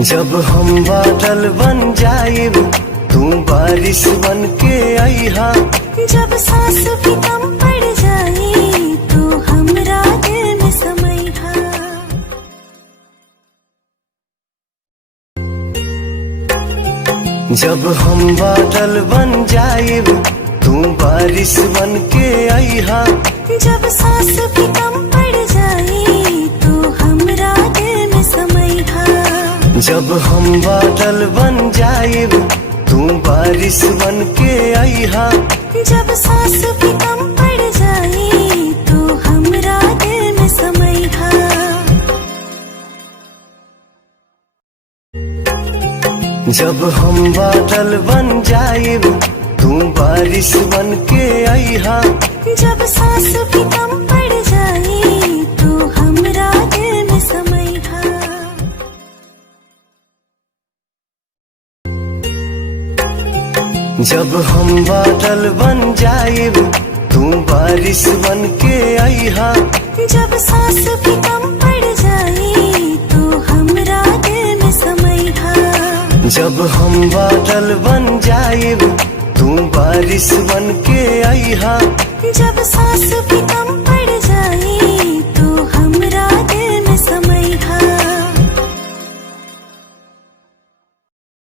जब हम बादल बन जाइब तू बारिश बन के आईहा। जब सांस भी कम पड़ जाए तू हमरा दिल में समैहा। जब हम बादल बन जाइब तू बारिश बन के आईहा। जब सांस भी कम पड़ जाए तू हमरा दिल में समैहा। जब हम बादल बन जाइब तू बारिश बन के आईहा। जब सांस भी कम पड़ जाए तू हमरा दिल में समैहा। जब हम बादल बन जाइब तू बारिश बन के आईहा। जब सांस भी कम पड़ जाए तू हमरा दिल में समैहा। जब हम बादल बन जाइब तू बारिश बन के आईहा। जब सांस भी कम पड़ जाए तू हमरा दिल में समैहा। जब हम बादल बन जाइब तू बारिश बन के आईहा। जब सांस भी कम